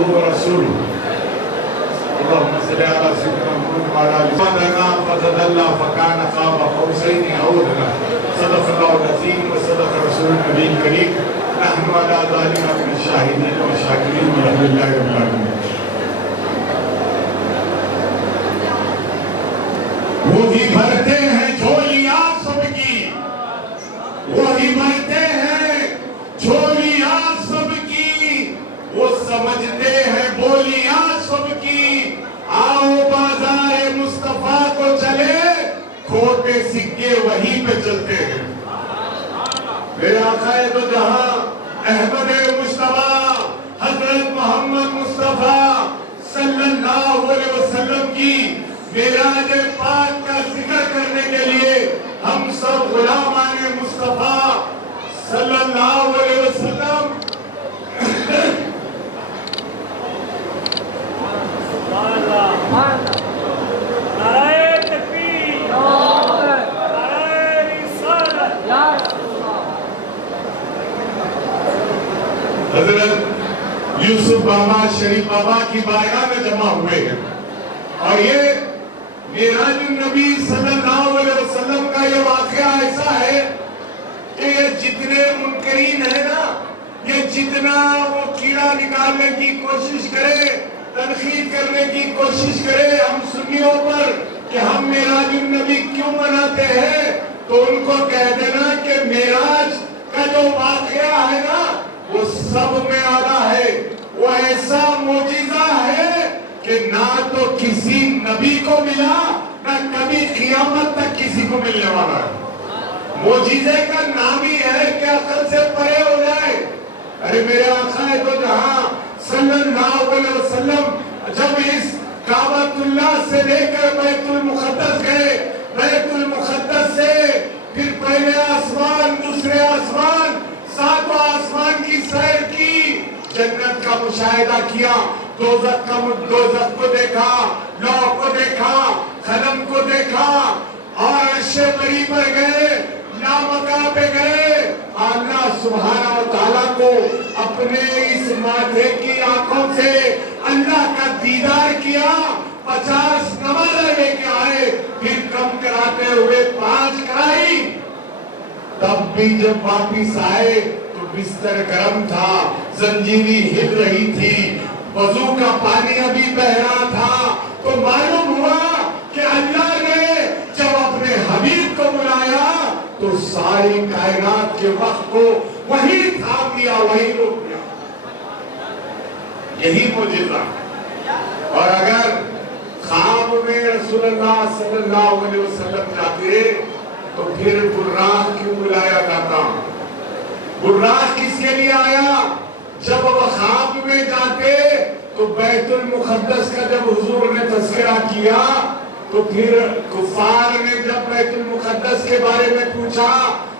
عبده ورسوله اللهم صل على سيدنا محمد وعلى آله وصحبه فتدلى فكان قاب قوسين أو أدنى صدق الله العظيم وصدق رسول النبي الكريم نحن على ذلك من الشاهدين والشاكرين والحمد لله رب العالمين. وہی بھرتے ہیں جھولیاں سب کی، وہی بھرتے ہیں جھولیاں سب کی، وہ سمجھتے ہیں بولیاں سب کی. آؤ بازار مصطفیٰ کو چلے، کھوٹے سکے وہیں پہ چلتے ہیں. میرے آقا دو جہاں احمد مصطفیٰ حضرت محمد مصطفیٰ صلی اللہ علیہ وسلم کی معراج پاک کا ذکر کرنے کے لیے ہم سب غلامان مصطفیٰ صلی اللہ علیہ وسلم حضرت یوسف بابا شریف بابا کی بارگاہ میں جمع ہوئے ہیں. اور یہ معراج النبی صلی اللہ علیہ وسلم کا یہ واقعہ ایسا ہے کہ یہ جتنے منکرین ہیں نا، یہ جتنا وہ کیڑا نکالنے کی کوشش کرے، تنقید کرنے کی کوشش کرے ہم سنیوں پر کہ ہم معراج النبی کیوں مناتے ہیں، تو ان کو کہہ دینا کہ معراج کا جو واقعہ ہے نا وہ سب میں آلہ ہے. وہ ایسا معجزہ ہے کہ نہ تو کسی نبی کو ملا، نہ کبھی قیامت تک کسی کو ملنے والا ہے. معجزے کا نام ہی ہے کہ عقل سے پرے ہو جائے. ارے میرے آقا دو جہاں صلی اللہ علیہ وسلم جب اس کعبۃ اللہ سے لے کر بیت المقدس گئے، بیت المقدس سے پھر پہلے آسمان، دوسرے آسمان، ساتواں آسمان کی سیر کی، جنت کا مشاہدہ کیا، دوزخ کو دیکھا، لوح کو دیکھا، قلم کو دیکھا، اور عرش بری پر گئے، لامکاں پہ گئے. اللہ سبحانہ و تعالیٰ کو اپنے اس ماتھے کی آنکھوں سے اللہ کا دیدار کیا. 50 نمازیں لے کے آئے، پھر کم کراتے ہوئے 5 کرائی. تب بھی جب واپس آئے تو بستر گرم تھا، زنجیری ہل رہی تھی، وضو کا پانی ابھی بہ رہا تھا. تو معلوم ہوا کہ اللہ نے جب اپنے حبیب کو بلایا تو ساری کائنات کے وقت کو وہی تھام دیا، وہی روک دیا. یہی معجزہ. اور اگر خواب میں رسول اللہ صلی اللہ علیہ وسلم جاتے تو پھر براق کیوں بلایا جاتا؟ براق کس کے لیے آیا؟ جب وہ خواب میں جاتے تو بیت المقدس کا جب حضور نے تذکرہ کیا تو پھر کفار نے جب بیت المقدس کے بارے میں پوچھا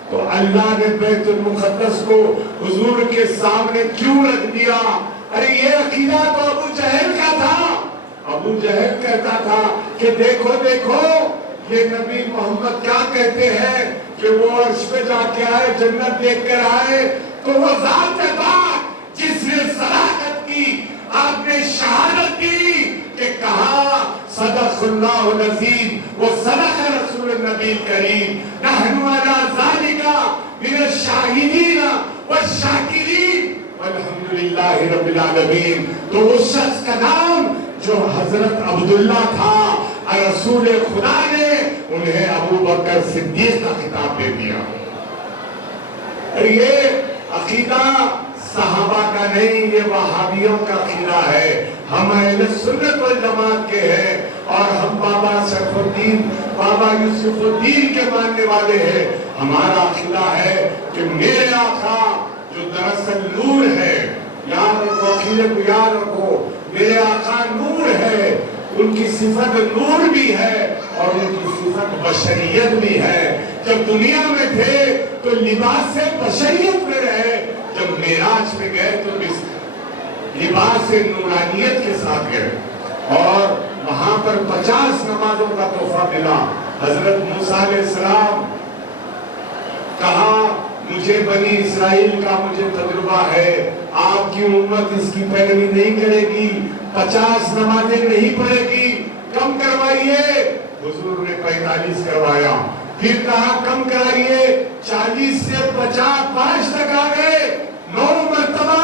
تو اللہ نے بیت المقدس کو حضور کے سامنے کیوں رکھ دیا؟ ارے یہ عقیدہ تو ابو جہل کا تھا. ابو جہل کہتا تھا کہ دیکھو دیکھو یہ نبی محمد کیا کہتے ہیں کہ وہ عرش پہ جا کے آئے، جنت دیکھ کر آئے. تو وہ ذات پاک جس نے صداقت کی، آپ نے شہادت کی کہ کہا صدق اللہ العظیم و صدق رسول النبی الکریم نحن علی ذالک من الشاہدین والشاکرین والحمدللہ رب العالمین. تو اس شخص کا نام جو حضرت عبداللہ تھا، رسول خدا نے انہیں ابو بکر صدیق کا خطاب دے دیا. یہ عقیدہ صحابہ کا نہیں، یہ وہابیوں کا عقیدہ ہے. ہم اہل سنت والجماعت کے ہیں اور ہم بابا شرف الدین، بابا یوسف الدین کے ماننے والے ہیں. ہمارا عقیدہ ہے کہ میرے آقا جو دراصل نور ہے، یاد رکھو، عقیدے کو یاد رکھو، میرے آقا نور ہے. ان کی صفت نور بھی ہے اور ان کی صفت بشریت بھی ہے. جب دنیا میں تھے تو لباس بشریت میں رہے، جب معراج پہ گئے تو لباس نورانیت کے ساتھ گئے اور وہاں پر 50 نمازوں کا تحفہ ملا. حضرت موسیٰ علیہ السلام کہا مجھے بنی اسرائیل کا مجھے تجربہ ہے، آپ کی امت اس کی پیروی نہیں کرے گی، 50 نمازیں نہیں پڑھے گی، کم کروائیے۔ حضور نے 45 کروایا، پھر کہا کم کرائیے، 40 سے 5 تک آ گئے، 9 مرتبہ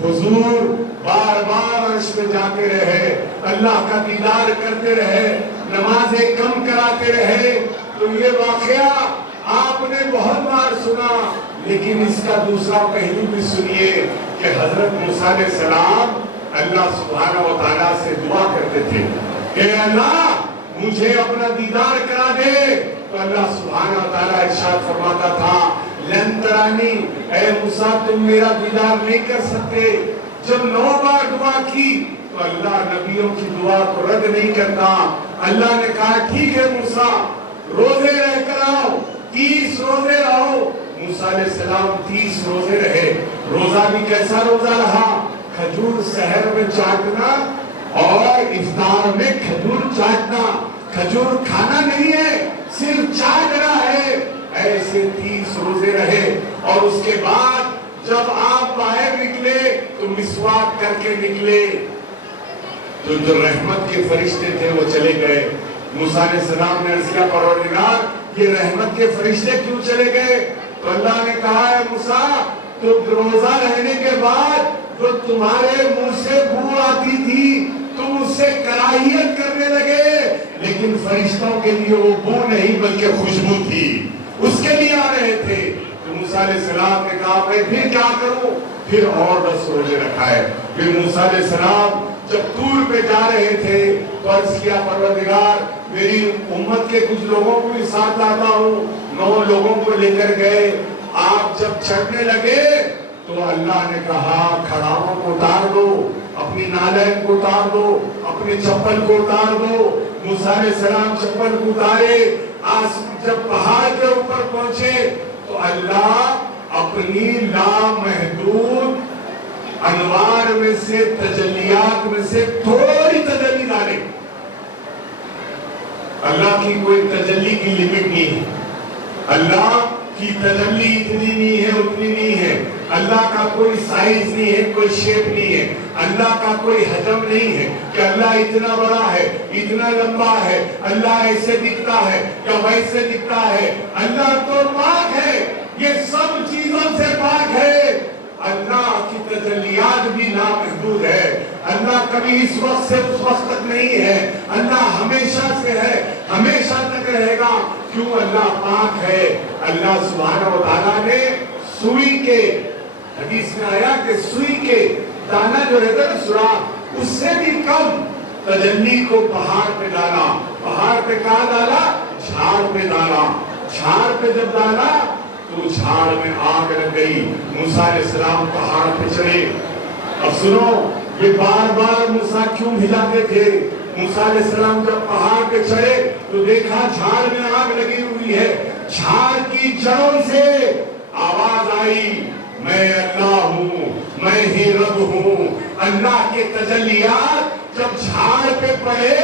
حضور بار بار عرش پہ جاتے رہے، اللہ کا دیدار کرتے رہے، نمازیں کم کراتے رہے۔ تو یہ واقعہ آپ نے بہت بار سنا، لیکن اس کا دوسرا پہلو بھی سنیے کہ حضرت موسیٰ علیہ السلام اللہ سبحانہ و تعالیٰ سے دعا کرتے تھے کہ اللہ مجھے اپنا دیدار کرا دے، تو اللہ سبحانہ و تعالیٰ ارشاد فرماتا تھا لن ترانی، اے موسیٰ تم میرا دیدار نہیں کر سکتے۔ جب 9 بار دعا کی تو اللہ نبیوں کی دعا کو رد نہیں کرتا۔ اللہ نے کہا ٹھیک ہے موسیٰ، روزے رہ کر آؤ، 30 روزے رہو۔ موسیٰ علیہ السلام 30 روزے رہے۔ روزہ بھی کیسا روزہ رہا؟ کھجور سحر میں چاٹنا اور افطار میں کھجور چاٹنا، کھجور کھانا نہیں ہے، صرف چاٹنا ہے۔ ایسے 30 روزے رہے، اور اس کے بعد جب آپ باہر نکلے تو مسواک کر کے نکلے، تو جو رحمت کے فرشتے تھے وہ چلے گئے۔ موسیٰ علیہ السلام نے عرض کیا پروردگار یہ رحمت کے فرشتے کیوں چلے گئے؟ تو اللہ نے کہا ہے موسیٰ تو روزہ رہنے کے بعد جو تمہارے منہ سے بو آتی تھی تم اس سے کراہیت کرنے لگے، لیکن فرشتوں کے لیے وہ بو نہیں بلکہ خوشبو تھی، اس کے لیے آ رہے تھے۔ تو موسیٰ علیہ السلام نے کہا میں پھر کیا کروں؟ پھر اور 10 روزے رکھا ہے۔ پھر موسیٰ علیہ السلام جب طور پہ جا رہے تھے تو عرض کیا پروردگار میری امت کے کچھ لوگوں کو بھی ساتھ لاتا ہوں۔ 9 لوگوں کو لے کر گئے۔ آپ جب چڑھنے لگے تو اللہ نے کہا کھڑاؤں کو اتار دو، اپنی نالین کو اتار دو، اپنی چپل کو اتار دو۔ موسیٰ علیہ السلام چپل کو اتارے، جب پہاڑ کے اوپر پہنچے تو اللہ اپنی لامحدود انوار میں سے تجلیات میں سے تھوڑی تجلی ڈالے۔ اللہ کی کوئی تجلی کی لمٹ نہیں ہے، اللہ کی تجلی اتنی نہیں ہے اتنی نہیں ہے، اللہ کا کوئی سائز نہیں ہے، کوئی شیپ نہیں ہے، اللہ کا کوئی حجم نہیں ہے کہ اللہ اتنا بڑا ہے، اتنا لمبا ہے، اللہ ایسے دکھتا ہے یا ویسے دکھتا ہے۔ اللہ تو پاک ہے، یہ سب چیزوں سے پاک ہے۔ اللہ کی تجلیات بھی نامحدود ہے۔ اللہ کبھی اس وقت سے اس وقت تک نہیں ہے، اللہ ہمیشہ سے ہے، ہمیشہ تک رہے گا۔ کیوں؟ اللہ پاک ہے۔ اللہ سبحانہ و تعالیٰ نے سوئی کے، حدیث میں آیا کہ سوئی کے دانہ جو رہتا ہے سوراخ، اس سے بھی کم تجلی کو پہاڑ پہ ڈالا۔ پہاڑ پہ کہاں ڈالا؟ جھاڑ پہ ڈالا۔ جھاڑ پہ جب ڈالا تو جھاڑ میں آگ لگ گئی۔ موسیٰ علیہ السلام پہاڑ پہ چڑھے۔ اب سنو یہ بار بار موسیٰ کیوں بھجاتے تھے؟ موسیٰ علیہ السلام جب پہاڑ پہ چڑھے تو دیکھا جھاڑ میں آگ لگی ہوئی ہے۔ جھاڑ کی جڑوں سے آواز آئی میں اللہ ہوں، میں ہی رب ہوں۔ اللہ کے تجلیات جب جھاڑ پہ پڑے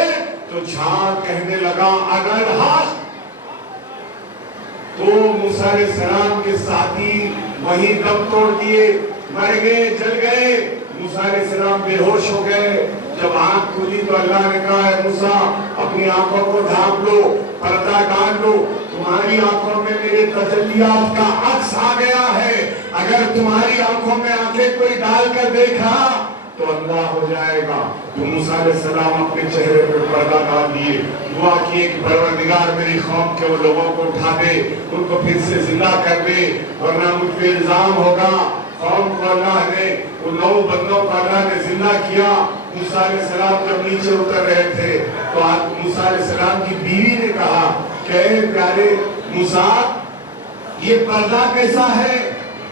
تو جھاڑ کہنے لگا اگر حق، تو موسیٰ علیہ السلام کے ساتھی وہیں دم توڑ دیے، مر گئے، جل گئے۔ موسیٰ علیہ السلام بے ہوش ہو گئے۔ جب آنکھ کھلی تو اللہ نے کہا ہے موسیٰ اپنی آنکھوں کو ڈھانپ لو، پردہ ڈال لو، تمہاری آنکھوں میں میرے تجلیات کا عکس آ گیا ہے۔ اگر تمہاری آنکھوں میں آنکھیں کوئی ڈال کر دیکھا تو اللہ ہو جائے گا۔ تو موسیٰ علیہ السلام اپنے چہرے پر پردہ ڈال دیے، دعا کیے کہ پروردگار میری قوم کے وہ لوگوں کو اٹھا دے، ان کو پھر سے زندہ کر دے، ورنہ مجھ پہ الزام ہوگا۔ قوم کو اللہ نے، ان 9 بندوں کو اللہ نے زندہ کیا۔ موسیٰ علیہ السلام جب نیچے اتر رہے تھے تو موسیٰ علیہ السلام کی بیوی نے کہا کہ اے پیارے موسیٰ یہ پردہ کیسا ہے؟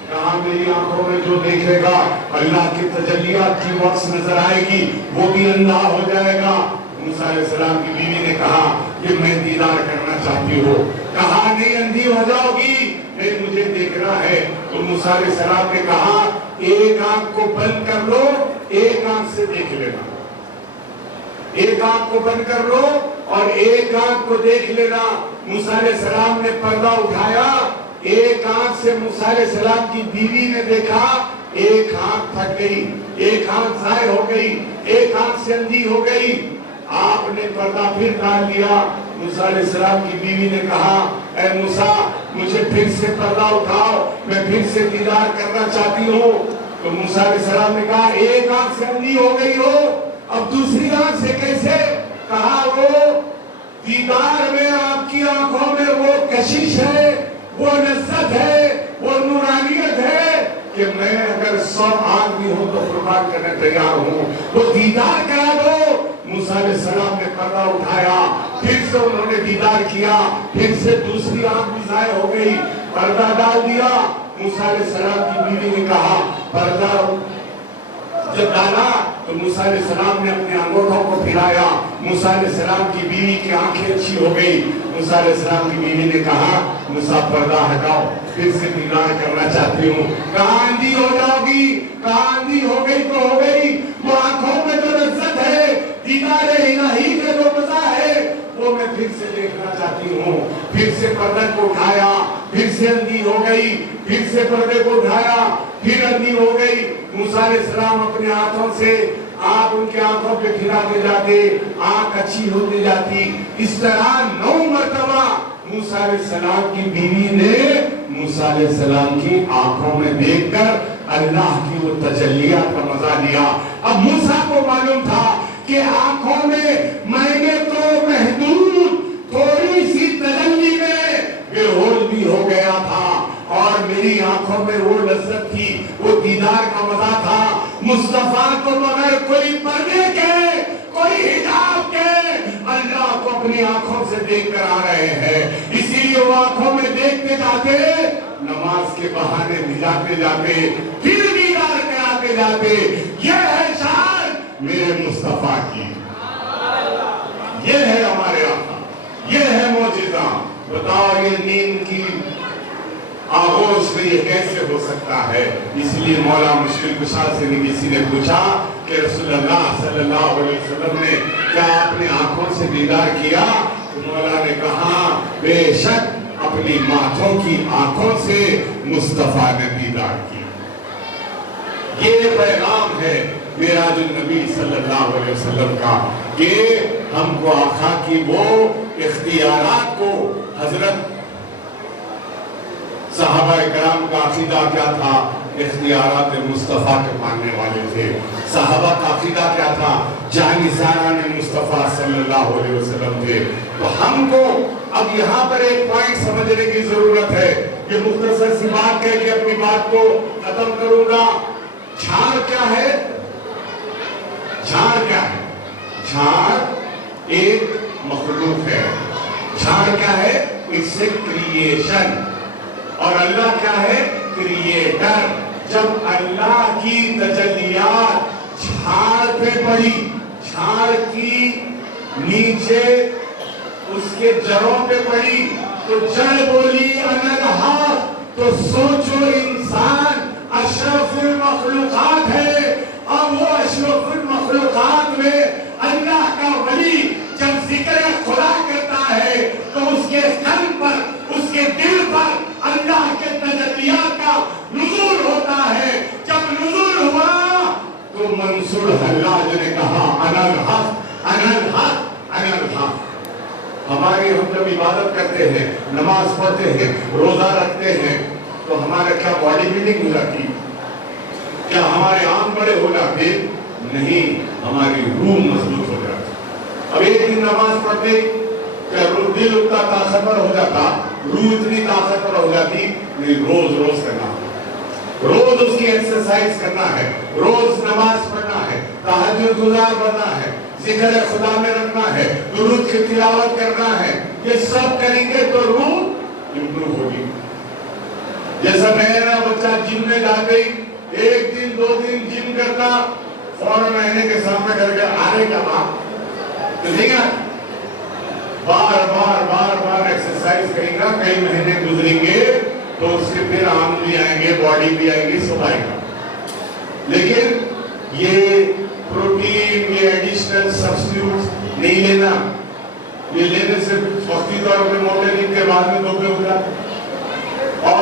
کہا میری آنکھوں میں جو دیکھے گا اللہ کی تجلیات کی وقت نظر آئے گی، وہ بھی اندھا ہو جائے گا۔ موسیٰ علیہ السلام کی بیوی نے کہا کہ میں دیدار کرنا چاہتی ہوں۔ کہا نہیں اندھی ہو جاؤ گی، نہیں مجھے دیکھنا ہے۔ تو موسیٰ علیہ السلام نے کہا ایک آنکھ کو بند کر لو، ایک آنکھ سے دیکھ لینا، ایک آنکھ کو بند کر لو اور ایک آنکھ کو دیکھ لینا۔ موسیٰ علیہ السلام نے پردہ اٹھایا ایک آنکھ سے موسیٰ علیہ السلام کی بیوی نے دیکھا، ایک آنکھ تھک گئی، ایک آنکھ ضائع ہو گئی، ایک آنکھ سے اندھی ہو گئی۔ آپ نے پردہ پھر ڈال لیا۔ موسیٰ علیہ السلام کی بیوی نے کہا، اے موسیٰ مجھے پھر سے پردہ اٹھاؤ، میں پھر سے دیدار کرنا چاہتی ہوں۔ تو موسیٰ علیہ السلام نے کہا، ایک آنکھ سے اندھی ہو گئی ہو، اب دوسری آنکھ سے کیسے؟ کہا، وہ دیدار میں آپ کی آنکھوں میں وہ کشش ہے، وہ لذت ہے، وہ نورانیت ہے کہ میں اگر 100 آدمی ہوں تو قربان کرنے تیار ہوں، وہ دیدار کرا دو۔ موسیٰ علیہ السلام نے پردہ اٹھایا، پھر سے انہوں نے دیدار کیا، پھر سے دوسری آنکھ بھی ضائع ہو گئی، پردہ ڈال دیا۔ موسیٰ علیہ السلام کی بیوی نے کہا، پردہ جب ڈالا تو موسیٰ علیہ السلام نے اپنے انگوٹھوں کو پھرایا، موسیٰ علیہ السلام کی بیوی کی آنکھیں اچھی ہو گئی۔ موسیٰ علیہ السلام کی بیوی نے کہا، موسیٰ پردہ ہٹاؤ، پھر سے دیدار کرنا چاہتی ہوں۔ کہاں اندھی ہو جاؤ گی؟ کہاں اندھی ہو گئی تو ہو گئی، وہ آنکھوں میں جو لذت ہے، دیدار الہی کا جو مزہ ہے، وہ میں پھر سے دیکھنا چاہتی ہوں۔ پھر سے پردے کو اٹھایا، پھر سے اندھی ہو گئی، پھر سے پردے کو اٹھایا، پھر اندھی ہو گئی۔ موسیٰ علیہ السلام اپنے ہاتھوں سے آپ ان کے آنکھوں پہ پھراتے جاتے، آنکھ اچھی ہوتی جاتی۔ اس طرح 9 مرتبہ موسیٰ علیہ السلام کی بیوی نے موسیٰ علیہ السلام کی آنکھوں میں دیکھ کر اللہ کی وہ تجلیات کا مزہ لیا۔ اب موسیٰ کو معلوم تھا کہ آنکھوں میں نے تو محدود تھوڑی سی تجلی میں بے ہوش بھی ہو گیا تھا، اور میری آنکھوں میں وہ لذت تھی، وہ دیدار کا مزہ تھا۔ مصطفیٰ کو مگر کوئی پردے کے، کوئی حجاب کے اللہ کو اپنی آنکھوں سے دیکھ کر آ رہے ہیں، اسی لیے وہ آنکھوں میں دیکھتے جاتے، نماز کے بہانے بھجاتے جاتے، پھر دیدار کراتے جاتے۔ یہ ہے شان میرے مصطفیٰ کی، یہ ہے ہمارے آقا، یہ ہے معجزہ۔ بتاؤ یہ نیند کی آغوش میں یہ کیسے ہو سکتا ہے؟ اس لیے مولا مشکل کشا سے کسی نے پوچھا کہ رسول اللہ صلی اللہ علیہ وسلم نے کیا اپنے آنکھوں سے دیدار کیا؟ تو مولا نے کہا، بے شک اپنی ماتھوں کی آنکھوں سے مصطفیٰ نے دیدار کیا۔ یہ پیغام ہے معراج النبی صلی اللہ علیہ وسلم کا کہ ہم کو آقا کی وہ اختیارات کو، حضرت صحابہ کرام کا عقیدہ کیا تھا؟ اختیارات مصطفیٰ کے ماننے والے تھے۔ صحابہ کا عقیدہ کیا تھا؟ جانشینان مصطفیٰ صلی اللہ علیہ وسلم تھے۔ تو ہم کو اب یہاں پر ایک پوائنٹ سمجھنے کی ضرورت ہے۔ یہ مختصر سی بات کہہ کے اپنی بات کو ختم کروں گا۔ جھاڑ کیا ہے؟ جھاڑ کیا ہے؟ جھاڑ ایک مخلوق ہے۔ جھاڑ کیا ہے؟ اس سے کریشن، اور اللہ کیا ہے؟ کریٹر۔ جب اللہ کی تجلیات جھاڑ پہ پڑی، جھاڑ کی نیچے اس کے جڑوں پہ پڑی، تو جڑ بولی انا الحق، تو سوچو انسان اشرف المخلوقات ہے، اور وہ اشرف المخلوقات میں اللہ کا ولی جب ذکر خدا کرتا ہے تو اس کے قلب پر، اس کے دل پر اللہ کے تجلیات کا نزول ہوتا ہے۔ جب نزول ہوا تو منصور حلاج نے کہا، انا الحق، انا الحق، انا الحق۔ ہماری ہم جب عبادت کرتے ہیں، نماز پڑھتے ہیں، روزہ رکھتے ہیں، تو ہمارا کیا باڈی بلڈنگ ہو جاتی؟ کیا ہمارے آنکھ بڑے ہو جاتے؟ نہیں، ہماری روح مضبوط ہو جاتی۔ اب ایک دن نماز پڑھتے کیا دل اتنا طاقتور ہو جاتا، روح اتنی طاقتور ہو جاتی؟ نہیں، روز روز کرنا، روز اس کی ایکسرسائز کرنا ہے، روز نماز پڑھنا ہے، تہجد گزار بننا ہے، ذکر خدا میں رکھنا ہے، درود کی تلاوت کرنا ہے۔ یہ سب کریں گے تو روح امپروو ہوگی۔ جیسا میرا بچہ جم میں جا گئی، ایک دن 2 دن جم کرتا، فوراً آئینے کے سامنے کر کے آرے کا ماں تو دیکھا، بار بار بار بار ایکسرسائز کریں گا، کئی مہینے گزریں گے تو اس کے پھر آرم بھی آئیں گے، باڈی بھی آئیں گے، سب آئے گا۔ لیکن یہ پروٹین، یہ ایڈیشنل سبسٹیوٹس نہیں لینا، یہ لینے سے وقتی طور پہ موٹے دن کے بعد میں دبے ہو جاتے، اور